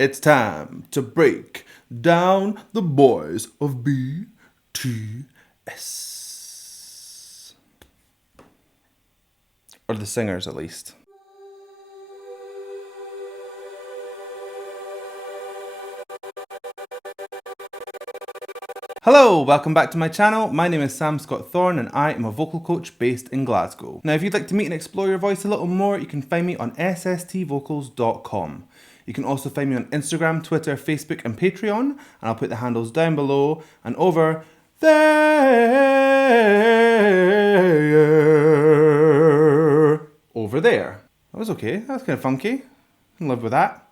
It's time to break down the boys of BTS. Or the singers, at least. Hello, welcome back to my channel. My name is Sam Scott-Thorne and I am a vocal coach based in Glasgow. Now, if you'd like to meet and explore your voice a little more, you can find me on sstvocals.com. You can also find me on Instagram, Twitter, Facebook and Patreon, and I'll put the handles down below and over there. Over there. That was okay, that was kind of funky. I can live with that.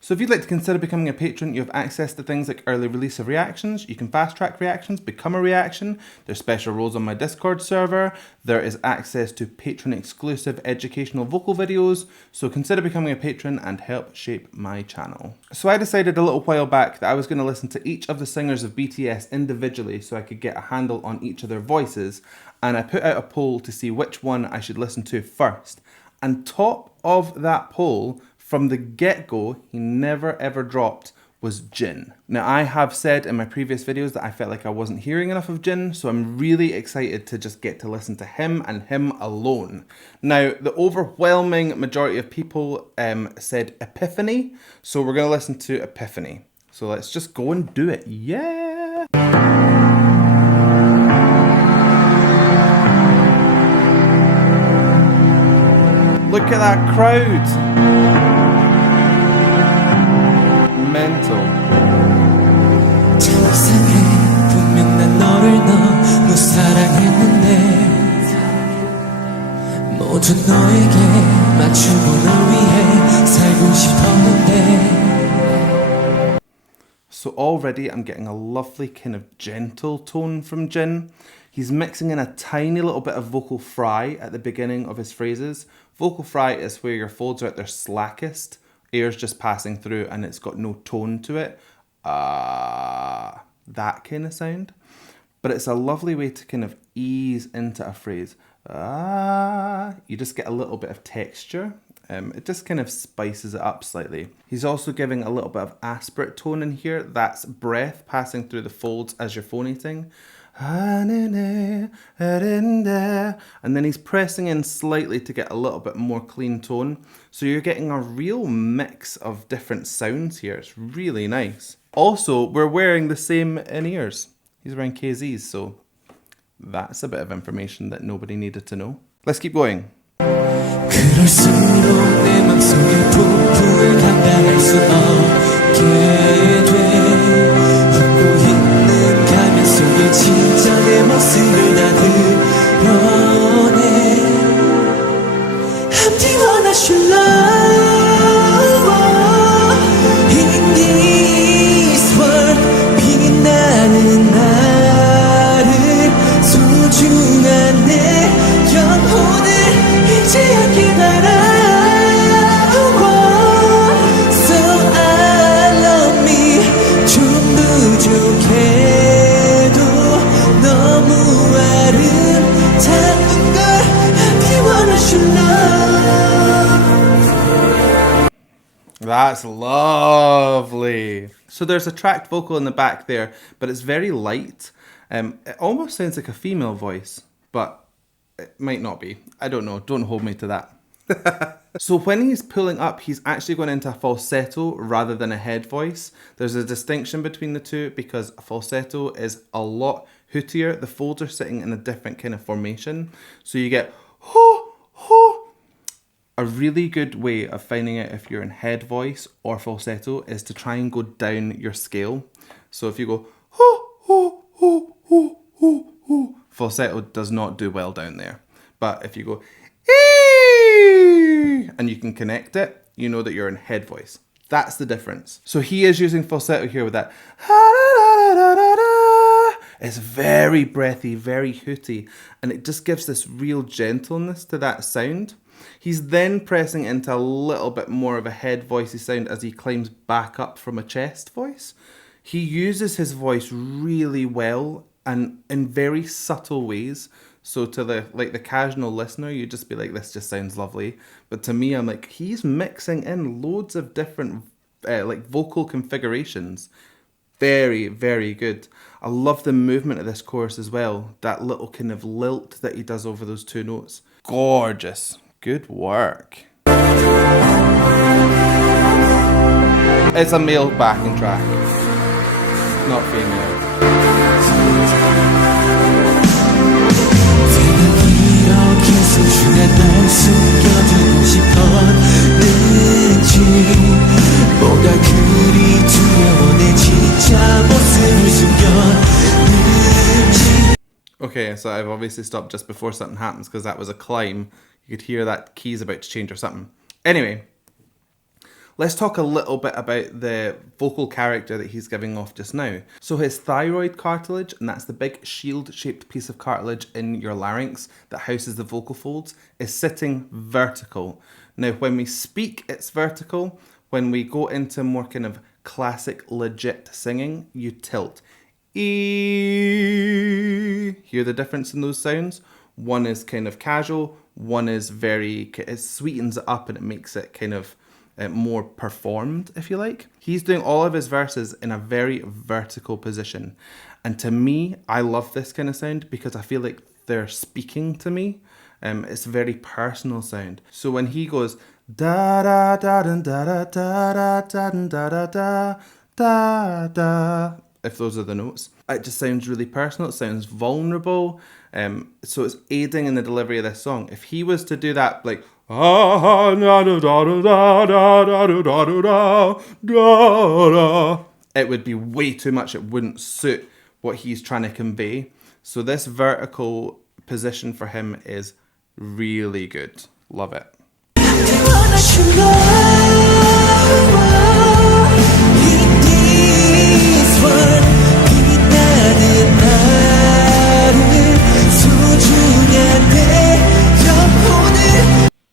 So if you'd like to consider becoming a patron, you have access to things like early release of reactions, you can fast track reactions, become a reaction, there's special roles on my Discord server, there is access to patron exclusive educational vocal videos, so consider becoming a patron and help shape my channel. So I decided a little while back that I was going to listen to each of the singers of BTS individually so I could get a handle on each of their voices, and I put out a poll to see which one I should listen to first. And top of that poll, from the get-go, he never ever dropped, was Jin. Now, I have said in my previous videos that I felt like I wasn't hearing enough of Jin, so I'm really excited to just get to listen to him and him alone. Now, the overwhelming majority of people said Epiphany, so we're going to listen to Epiphany. So let's just go and do it. Yeah! Look at that crowd! Mental. So already I'm getting a lovely kind of gentle tone from Jin. He's mixing in a tiny little bit of vocal fry at the beginning of his phrases. Vocal fry is where your folds are at their slackest. Air's just passing through and it's got no tone to it. That kind of sound. But it's a lovely way to kind of ease into a phrase. You just get a little bit of texture. It just kind of spices it up slightly. He's also giving a little bit of aspirate tone in here. That's breath passing through the folds as you're phonating. And then he's pressing in slightly to get a little bit more clean tone. So you're getting a real mix of different sounds here. It's really nice. Also, we're wearing the same in-ears. He's wearing KZs, so that's a bit of information that nobody needed to know. Let's keep going. That's lovely. So there's a tracked vocal in the back there, but it's very light. It almost sounds like a female voice, but it might not be. I don't know. Don't hold me to that. So when he's pulling up, he's actually going into a falsetto rather than a head voice. There's a distinction between the two because a falsetto is a lot hootier. The folds are sitting in a different kind of formation. So you get ho, ho. A really good way of finding out if you're in head voice or falsetto is to try and go down your scale. So if you go ho, ho, ho, ho, ho, ho, falsetto does not do well down there. But if you go ee, and you can connect it, you know that you're in head voice. That's the difference. So he is using falsetto here with that. It's very breathy, very hooty, and it just gives this real gentleness to that sound. He's then pressing into a little bit more of a head voicey sound as he climbs back up from a chest voice. He uses his voice really well and in very subtle ways. So to the casual listener, you'd just be like, this just sounds lovely. But to me, I'm like, he's mixing in loads of different like vocal configurations. Very, very good. I love the movement of this chorus as well. That little kind of lilt that he does over those two notes. Gorgeous. Good work. It's a male backing track, not female. Okay, so I've obviously stopped just before something happens because that was a climb. You could hear that key's about to change or something. Anyway, let's talk a little bit about the vocal character that he's giving off just now. So his thyroid cartilage, and that's the big shield-shaped piece of cartilage in your larynx that houses the vocal folds, is sitting vertical. Now, when we speak, it's vertical. When we go into more kind of classic, legit singing, you tilt. E. Hear the difference in those sounds? One is kind of casual, one is it sweetens it up and it makes it kind of more performed, if you like. He's doing all of his verses in a very vertical position. And to me, I love this kind of sound because I feel like they're speaking to me. It's a very personal sound. So when he goes da da da da da da da da da da da da da, if those are the notes, it just sounds really personal. It sounds vulnerable. So it's aiding in the delivery of this song. If he was to do that, like it would be way too much. It wouldn't suit what he's trying to convey. So this vertical position for him is really good. Love it.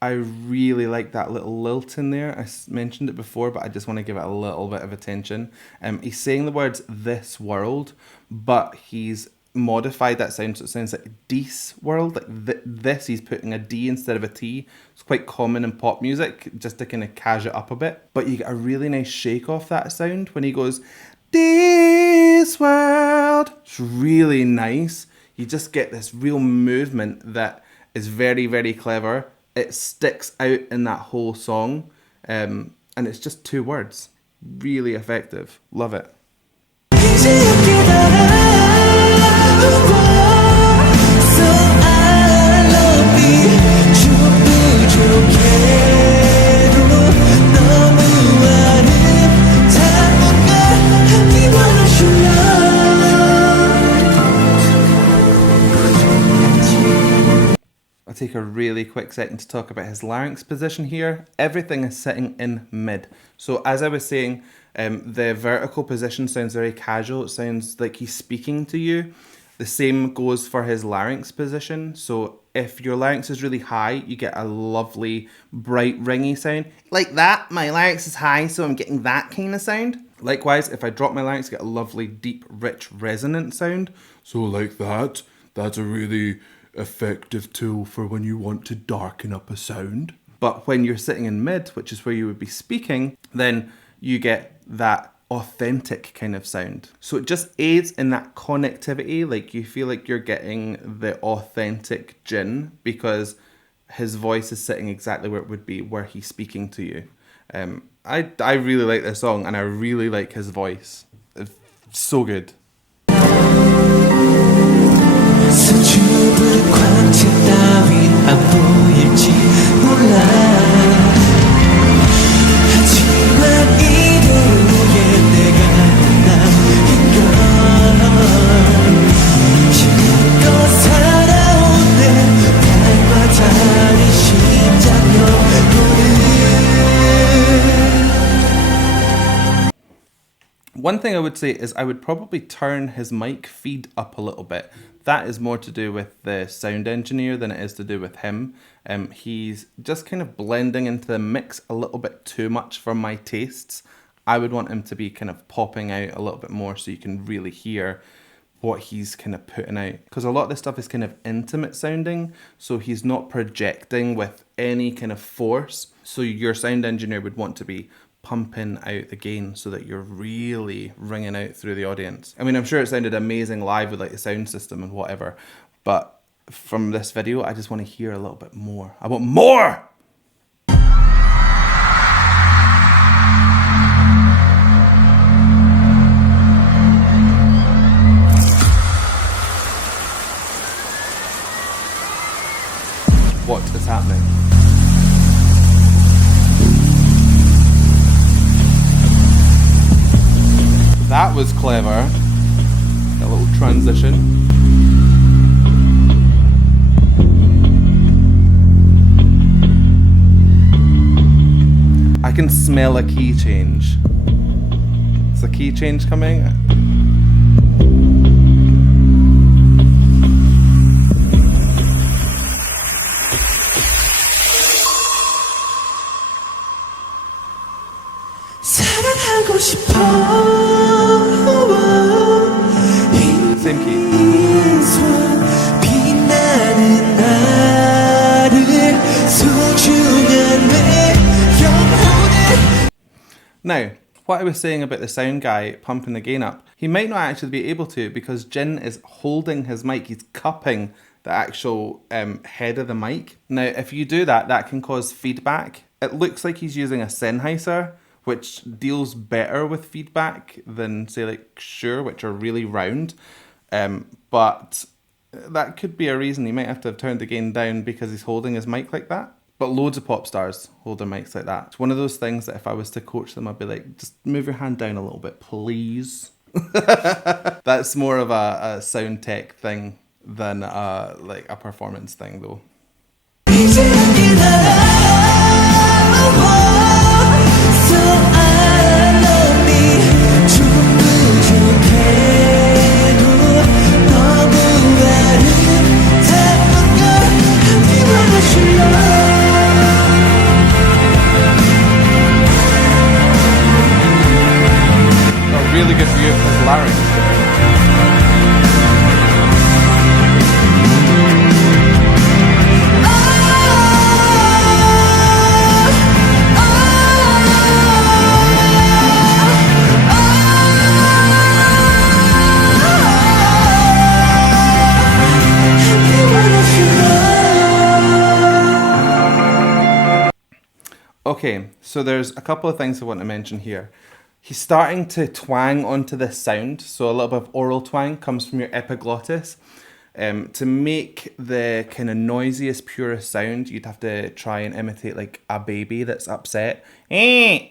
I really like that little lilt in there. I mentioned it before, but I just want to give it a little bit of attention. He's saying the words "this world," but he's modified that sound so it sounds like "dies world." Like this, he's putting a D instead of a T. It's quite common in pop music, just to kind of cash it up a bit. But you get a really nice shake off that sound when he goes "this world." It's really nice. You just get this real movement that is very, very clever. It sticks out in that whole song, and it's just 2 words. Really effective. Love it. I'll take a really quick second to talk about his larynx position here. Everything is sitting in mid. So as I was saying, the vertical position sounds very casual. It sounds like he's speaking to you. The same goes for his larynx position. So if your larynx is really high, you get a lovely, bright, ringy sound. Like that, my larynx is high, so I'm getting that kind of sound. Likewise, if I drop my larynx, I get a lovely, deep, rich, resonant sound. So like that, that's a really effective tool for when you want to darken up a sound. But when you're sitting in mid, which is where you would be speaking, then you get that authentic kind of sound. So it just aids in that connectivity, like you feel like you're getting the authentic Jin because his voice is sitting exactly where it would be where he's speaking to you. I really like this song and I really like his voice. It's so good. One thing I would say is I would probably turn his mic feed up a little bit. That is more to do with the sound engineer than it is to do with him. He's just kind of blending into the mix a little bit too much for my tastes. I would want him to be kind of popping out a little bit more so you can really hear what he's kind of putting out. Because a lot of this stuff is kind of intimate sounding, so he's not projecting with any kind of force. So your sound engineer would want to be pumping out the gain so that you're really ringing out through the audience. I mean, I'm sure it sounded amazing live with like the sound system and whatever, but from this video, I just want to hear a little bit more. I want more! What is happening? That was clever. That little transition. I can smell a key change. Is a key change coming? Same key. Now, what I was saying about the sound guy pumping the gain up, he might not actually be able to because Jin is holding his mic. He's cupping the actual head of the mic. Now, if you do that, that can cause feedback. It looks like he's using a Sennheiser, which deals better with feedback than, say, like Shure, which are really round. But that could be a reason. He might have to have turned the gain down because he's holding his mic like that. But loads of pop stars hold their mics like that. It's one of those things that if I was to coach them, I'd be like, just move your hand down a little bit, please. That's more of a sound tech thing than like a performance thing, though. Really good view of his larynx. Okay, so there's a couple of things I want to mention here. He's starting to twang onto this sound, so a little bit of oral twang comes from your epiglottis. To make the kind of noisiest, purest sound, you'd have to try and imitate like a baby that's upset. That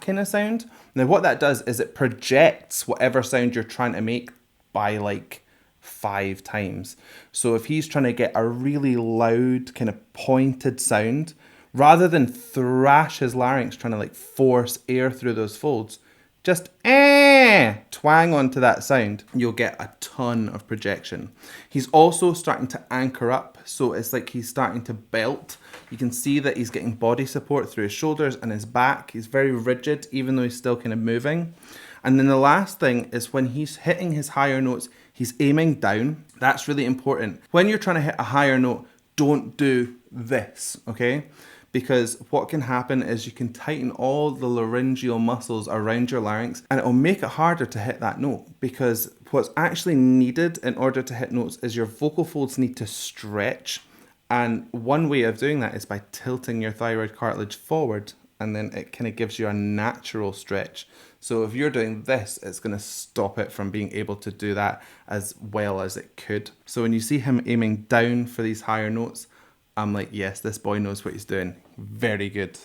kind of sound. Now what that does is it projects whatever sound you're trying to make by like 5 times. So if he's trying to get a really loud, kind of pointed sound, rather than thrash his larynx trying to like force air through those folds, just twang onto that sound, you'll get a ton of projection. He's also starting to anchor up, so it's like he's starting to belt. You can see that he's getting body support through his shoulders and his back. He's very rigid, even though he's still kind of moving. And then the last thing is when he's hitting his higher notes, he's aiming down. That's really important. When you're trying to hit a higher note, don't do this, okay? Because what can happen is you can tighten all the laryngeal muscles around your larynx and it'll make it harder to hit that note, because what's actually needed in order to hit notes is your vocal folds need to stretch, and one way of doing that is by tilting your thyroid cartilage forward, and then it kind of gives you a natural stretch. So if you're doing this, it's going to stop it from being able to do that as well as it could. So when you see him aiming down for these higher notes, I'm like, yes, this boy knows what he's doing. Very good.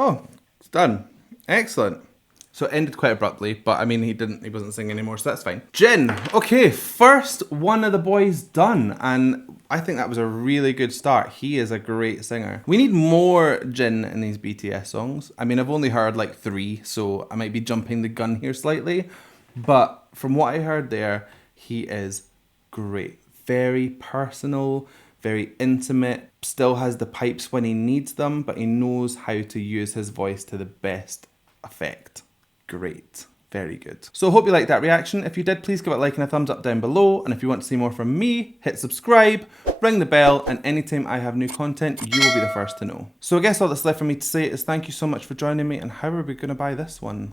Oh, it's done. Excellent. So it ended quite abruptly, but I mean, he wasn't singing anymore, so that's fine. Jin, okay, first one of the boys done, and I think that was a really good start. He is a great singer. We need more Jin in these BTS songs. I mean, I've only heard like 3, so I might be jumping the gun here slightly, but from what I heard there, he is great. Very personal, very intimate, still has the pipes when he needs them, but he knows how to use his voice to the best effect. Great. Very good. So I hope you liked that reaction. If you did, please give it a like and a thumbs up down below. And if you want to see more from me, hit subscribe, ring the bell, and anytime I have new content, you will be the first to know. So I guess all that's left for me to say is thank you so much for joining me. And how are we going to buy this one?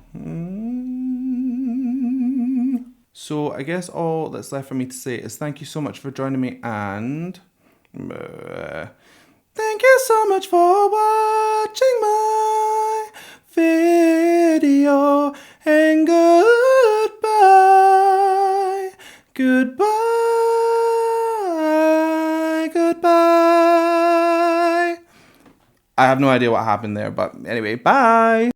So I guess all that's left for me to say is thank you so much for joining me and... thank you so much for watching my video and goodbye, goodbye, goodbye. I have no idea what happened there, but anyway, bye.